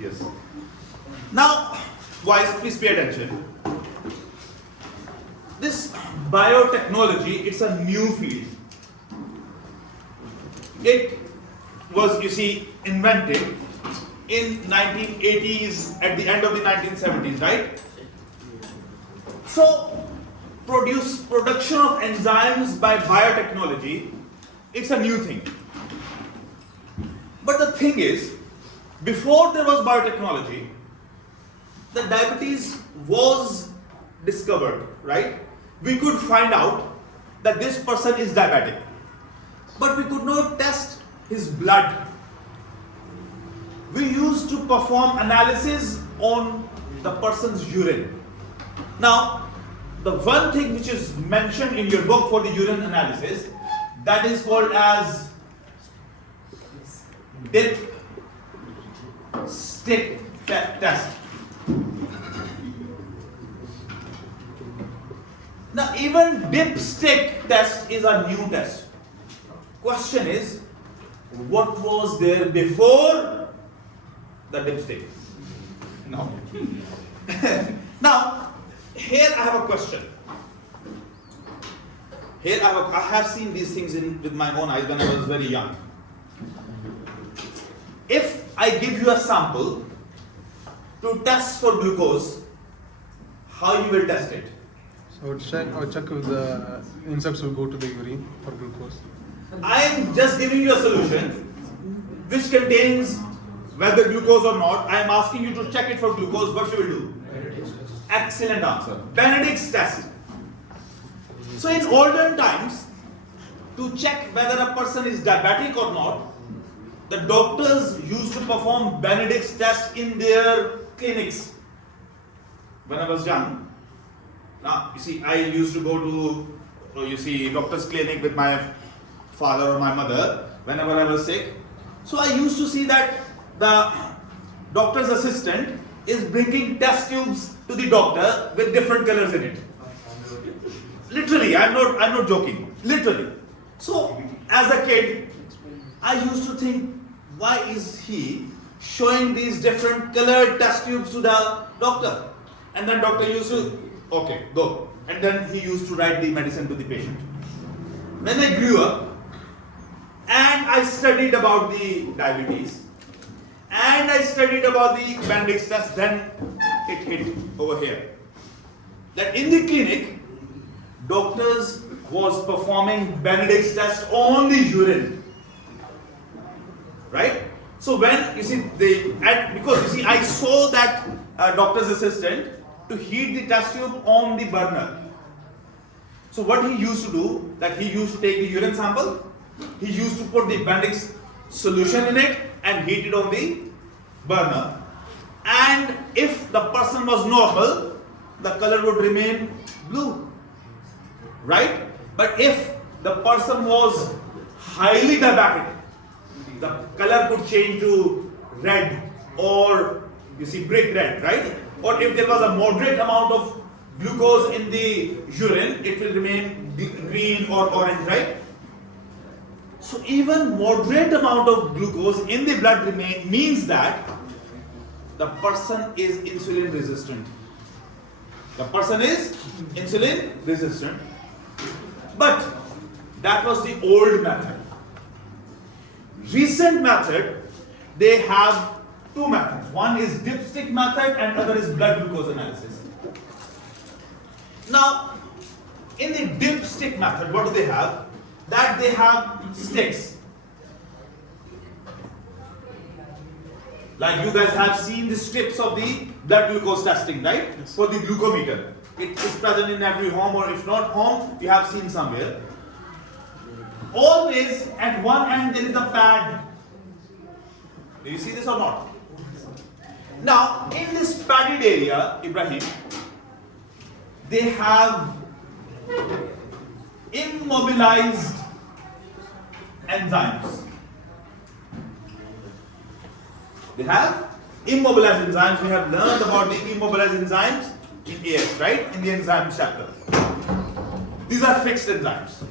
Yes. Now, guys, please pay attention. This biotechnology, it's a new field. It was, you see, invented in 1980s, at the end of the 1970s, right? So, production of enzymes by biotechnology, it's a new thing. But the thing is, before there was biotechnology, the diabetes was discovered, right? We could find out that this person is diabetic, but we could not test his blood. We used to perform analysis on the person's urine. Now, the one thing which is mentioned in your book for the urine analysis, that is called as dip stick test. Now, even dip stick test is a new test. Question is, what was there before the dipstick? No. Now, here I have a question. Here I have seen these things with my own eyes when I was very young. If I give you a sample to test for glucose, how you will test it? So check if the insects will go to the urine for glucose. I am just giving you a solution which contains whether glucose or not. I am asking you to check it for glucose. What you will do? Excellent answer. Benedict's test. So in olden times, to check whether a person is diabetic or not, the doctors used to perform Benedict's test in their clinics. When I was young, now you see, I used to go to doctor's clinic with my father or my mother whenever I was sick. So I used to see that the doctor's assistant is bringing test tubes to the doctor with different colors in it. Literally, I'm not joking. Literally. So as a kid, I used to think, why is he showing these different colored test tubes to the doctor? And then doctor used to, okay, go. And then he used to write the medicine to the patient. When I grew up and I studied about the diabetes and I studied about the Benedict's test, then it hit over here. That in the clinic, doctors was performing Benedict's test on the urine. Right? So when you see because you see, I saw that doctor's assistant to heat the test tube on the burner. So what he used to do, that he used to take the urine sample, he used to put the Benedict's solution in it and heat it on the burner. And if the person was normal, the color would remain blue. Right? But if the person was highly diabetic, the color could change to red or you see brick red, right? Or if there was a moderate amount of glucose in the urine, it will remain green or orange, right? So even moderate amount of glucose in the blood means that the person is insulin resistant. The person is insulin resistant. But that was the old method. Recent method, they have two methods. One is dipstick method and other is blood glucose analysis. Now, in the dipstick method, what do they have? That they have sticks. Like you guys have seen the strips of the blood glucose testing, right? Yes. For the glucometer. It is present in every home, or if not home, you have seen somewhere. Always at one end there is a pad. Do you see this or not? Now, in this padded area, Ibrahim, they have immobilized enzymes. They have immobilized enzymes. We have learned about the immobilized enzymes in AS, right? In the enzymes chapter. These are fixed enzymes.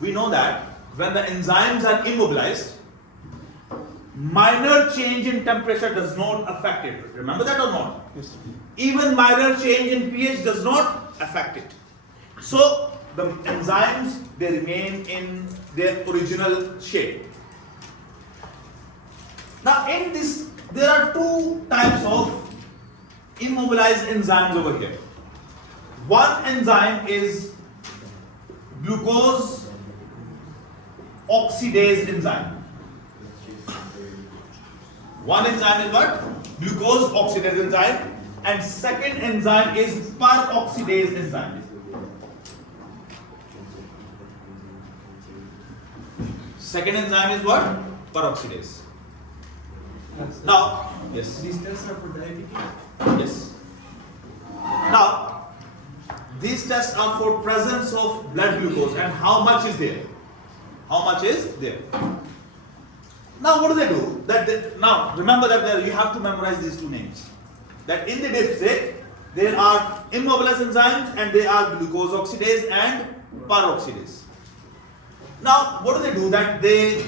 We know that when the enzymes are immobilized, minor change in temperature does not affect it. Remember that or not? Yes. Even minor change in pH does not affect it. So the enzymes, they remain in their original shape. Now in this, there are two types of immobilized enzymes over here. One enzyme is glucose oxidase enzyme. One enzyme is what? Glucose oxidase enzyme, and second enzyme is peroxidase enzyme. Second enzyme is what? Peroxidase. Now, yes. These tests are for diabetes. Yes. Now, these tests are for presence of blood glucose and how much is there. How much is there. Now, what do? Now, remember that you have to memorize these two names. That in the dipstick, there are immobilized enzymes and they are glucose oxidase and peroxidase. Now, what do? That they,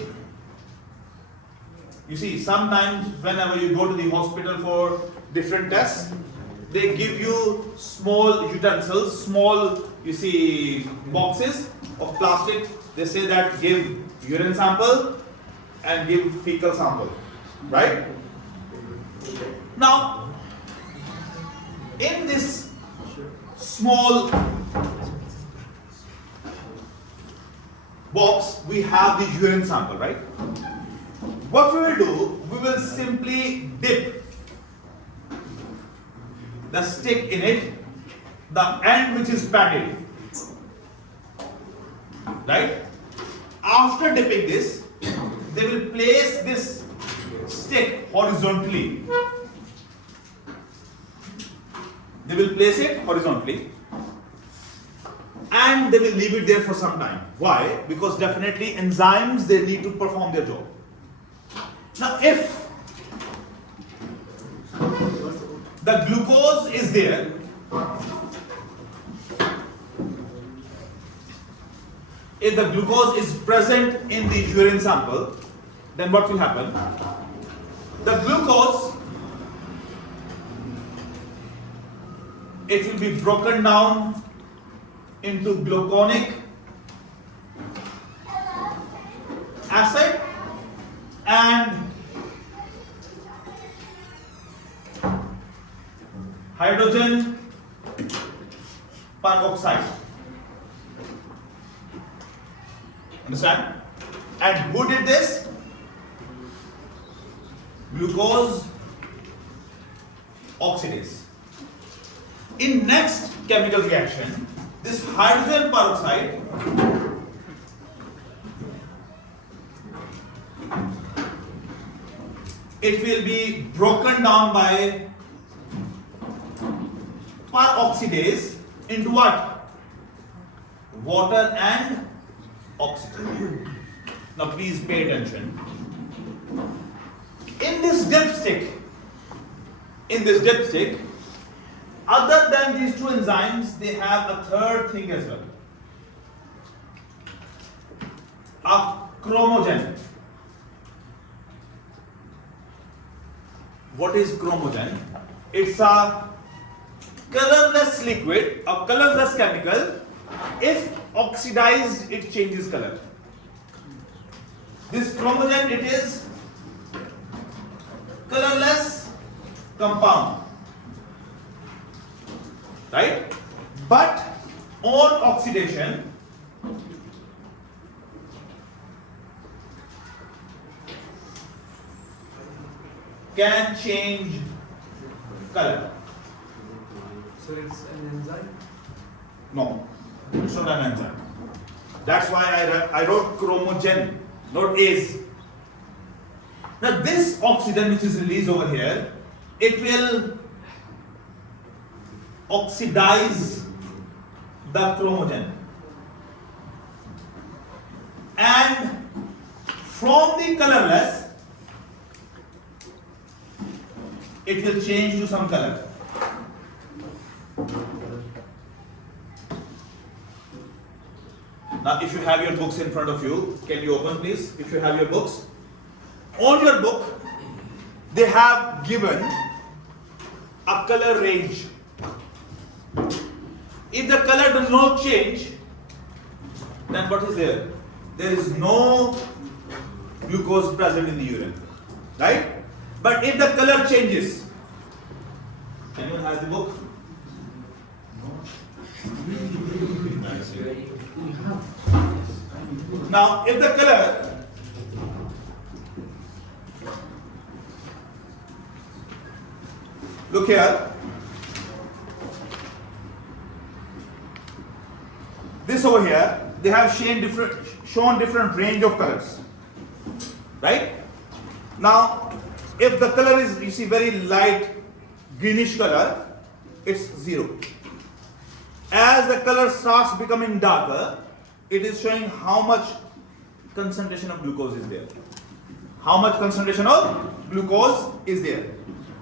you see, sometimes whenever you go to the hospital for different tests, they give you small utensils, small, you see, boxes of plastic. They say that give urine sample and give fecal sample, right? Now, in this small box, we have the urine sample, right? What we will do, we will simply dip the stick in it, the end which is padded, right? After dipping this, they will place this stick horizontally. They will place it horizontally and they will leave it there for some time. Why? Because definitely enzymes, they need to perform their job. Now if the glucose is there, if the glucose is present in the urine sample, then what will happen? The glucose, it will be broken down into gluconic acid and hydrogen peroxide. Understand? And who did this? Glucose oxidase. In next chemical reaction, this hydrogen peroxide it will be broken down by peroxidase into what? Water and oxygen. Now please pay attention. In this dipstick, other than these two enzymes, they have a third thing as well. A chromogen. What is chromogen? It's a colorless liquid, a colorless chemical. If oxidized, it changes color. This chromogen, it is colorless compound, right? But on oxidation, can change color. So it's an enzyme? No, it's not an enzyme. That's why I wrote chromogen, not ase. Now this oxygen which is released over here, it will oxidize the chromogen. And from the colorless, it will change to some color. Now if you have your books in front of you, can you open please? If you have your books. on your book, they have given a color range. If the color does not change, then what is there? There is no glucose present in the urine, right? But if the color changes, anyone has the book? Now, if the color look here, this over here, they have shown different range of colors, right? Now, if the color is, you see, very light greenish color, it's 0. As the color starts becoming darker, it is showing how much concentration of glucose is there. How much concentration of glucose is there.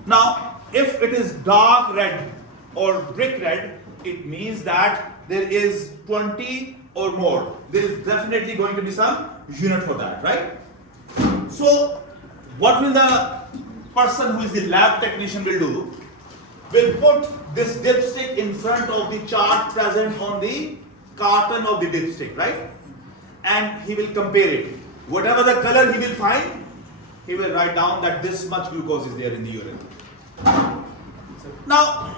Now, if it is dark red or brick red, it means that there is 20 or more. There is definitely going to be some unit for that, right? So, what will the person who is the lab technician will do? Will put this dipstick in front of the chart present on the carton of the dipstick, right? And he will compare it. Whatever the color he will find, he will write down that this much glucose is there in the urine. Now,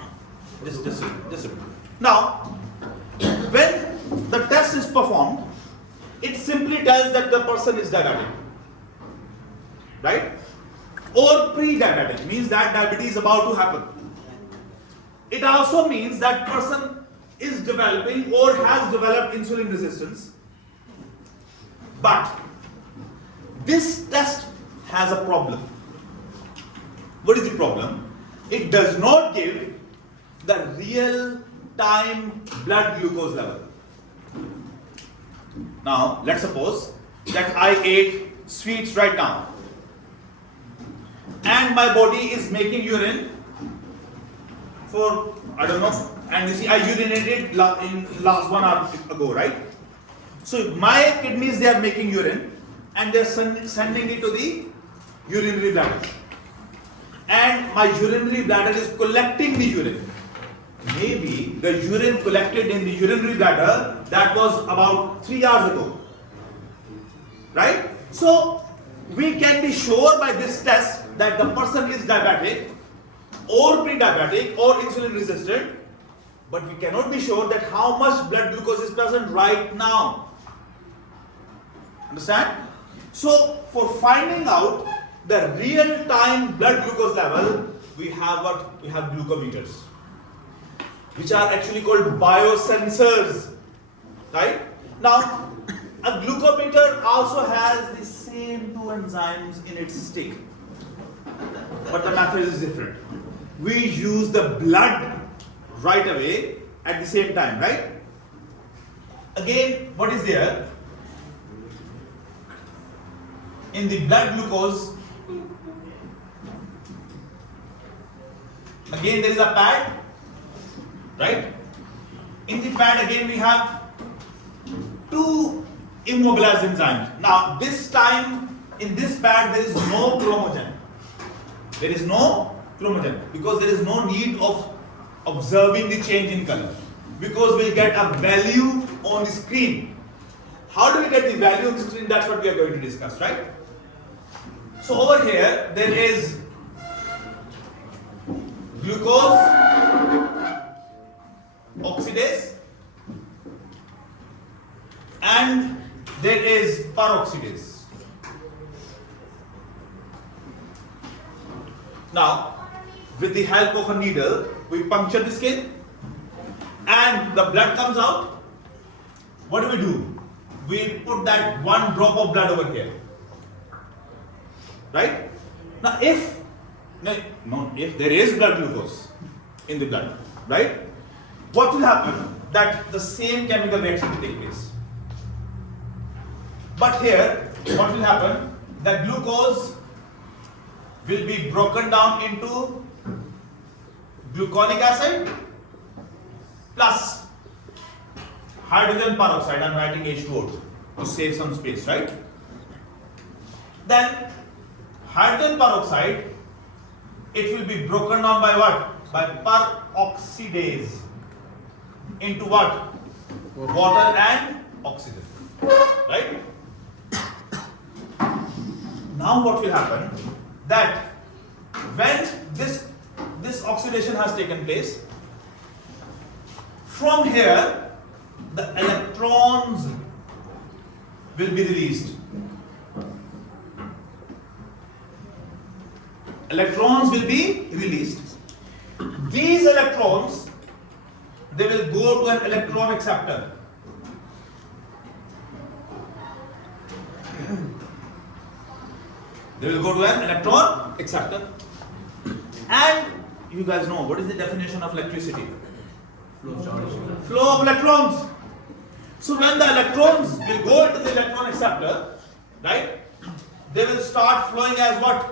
just now, when the test is performed, it simply tells that the person is diabetic, right? Or pre-diabetic, means that diabetes is about to happen. It also means that person is developing or has developed insulin resistance. But this test has a problem. What is the problem? It does not give the real time blood glucose level. Now, let's suppose that I ate sweets right now, and my body is making urine for, I don't know, and you see I urinated in last 1 hour ago, right? So my kidneys, they are making urine and they are sending it to the urinary bladder, and my urinary bladder is collecting the urine. Maybe the urine collected in the urinary bladder, that was about 3 hours ago, right? So we can be sure by this test that the person is diabetic or pre-diabetic or insulin resistant, but we cannot be sure that how much blood glucose is present right now. Understand? So for finding out the real time blood glucose level, we have what? We have glucometers, which are actually called biosensors, right? Now, a glucometer also has the same 2 enzymes in its stick, but the method is different. We use the blood right away at the same time, right? Again, what is there? In the blood glucose, again there is a pad, right? In the pad again we have 2 immobilized enzymes. Now this time in this pad there is no chromogen. There is no chromogen because there is no need of observing the change in color, because we'll get a value on the screen. How do we get the value on the screen? That's what we are going to discuss, right? So over here there is glucose oxidase and there is peroxidase. Now, with the help of a needle, we puncture the skin and the blood comes out. What do? We put that 1 drop of blood over here, right? Now, if there is blood glucose in the blood, right? What will happen? That the same chemical reaction will take place. But here, what will happen? The glucose will be broken down into gluconic acid plus hydrogen peroxide. I'm writing H2O to save some space, right? Then hydrogen peroxide, it will be broken down by what? By peroxidase into what? Water and oxygen. Right? Now what will happen? That when this oxidation has taken place, from here the electrons will be released. Electrons will be released. These electrons, they will go to an electron acceptor. They will go to an electron acceptor. And you guys know what is the definition of electricity? Flow of electrons. So when the electrons will go into the electron acceptor, right, they will start flowing as what?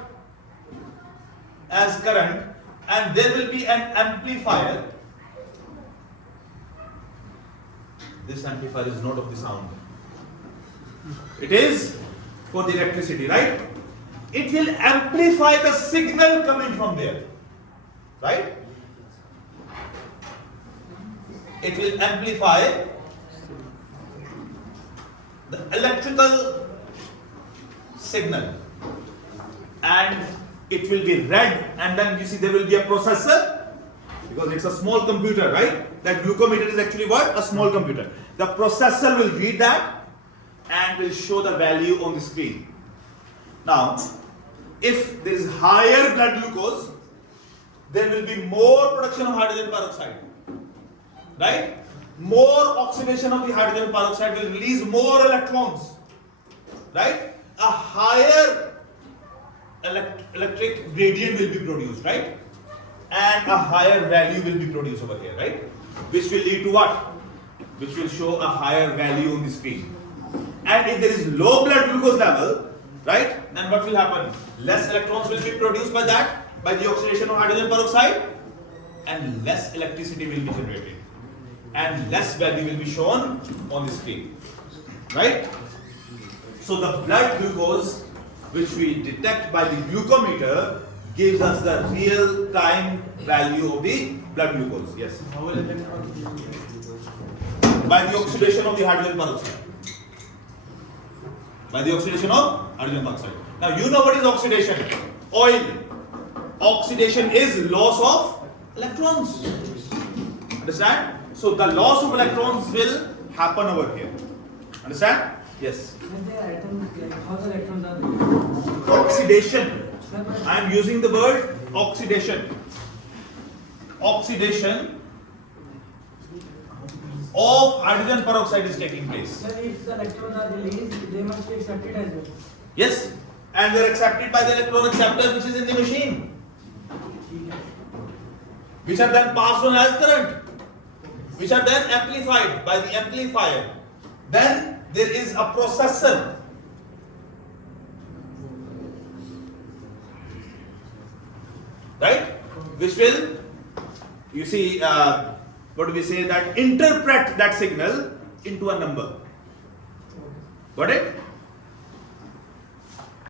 As current, and there will be an amplifier. This amplifier is not of the sound. It is for the electricity, right? It will amplify the signal coming from there, right? It will amplify the electrical signal, and it will be read, and then you see there will be a processor, because it's a small computer, right? That glucometer is actually what? A small computer. The processor will read that and will show the value on the screen. Now, if there is higher blood glucose, there will be more production of hydrogen peroxide, right? More oxidation of the hydrogen peroxide will release more electrons, right? A higher electric gradient will be produced, right? And a higher value will be produced over here, right? Which will lead to what? Which will show a higher value on the screen. And if there is low blood glucose level, right, then what will happen? Less electrons will be produced by that, by the oxidation of hydrogen peroxide, and less electricity will be generated, and less value will be shown on the screen, right? So the blood glucose, which we detect by the glucometer, gives us the real time value of the blood glucose. Yes. How will it By the oxidation of the hydrogen peroxide. By the oxidation of hydrogen peroxide. Now you know what is oxidation? Oil. Oxidation is loss of electrons. Understand? So the loss of electrons will happen over here. Understand? Yes. How the electrons are there? Oxidation. I am using the word oxidation. Oxidation of hydrogen peroxide is taking place. Sir, if the electrons are released, they must be accepted as well. Yes, and they are accepted by the electron acceptor which is in the machine, which are then passed on as current, which are then amplified by the amplifier. Then there is a processor. Right? Which will, you see, what do we say, that interpret that signal into a number. Got it?